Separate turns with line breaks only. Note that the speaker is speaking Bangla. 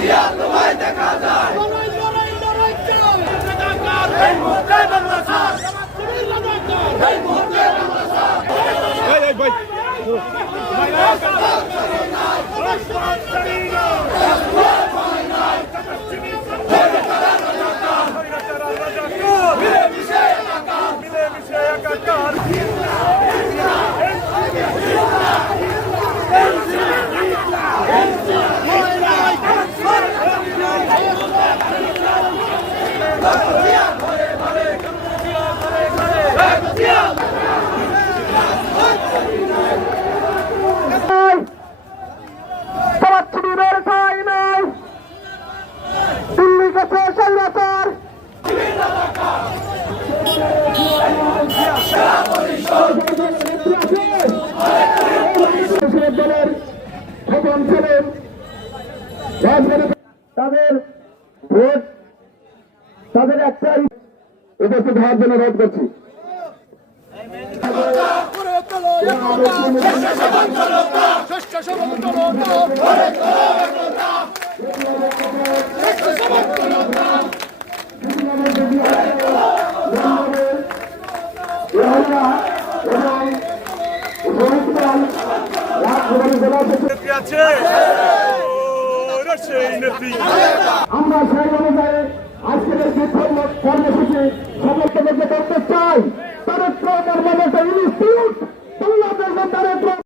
Yeah, the way they got that! পশ্চিমের ছিলেন তাদের ভোট তাদের একটাই এদেশে ধার জন্য রোধ করছি
নেত্রী
আমরা সেই অনুযায়ী আজকের এই বিক্ষোভ কর্মসূচি সমস্ত করতে চাই। তাদের ইনস্টিটিউট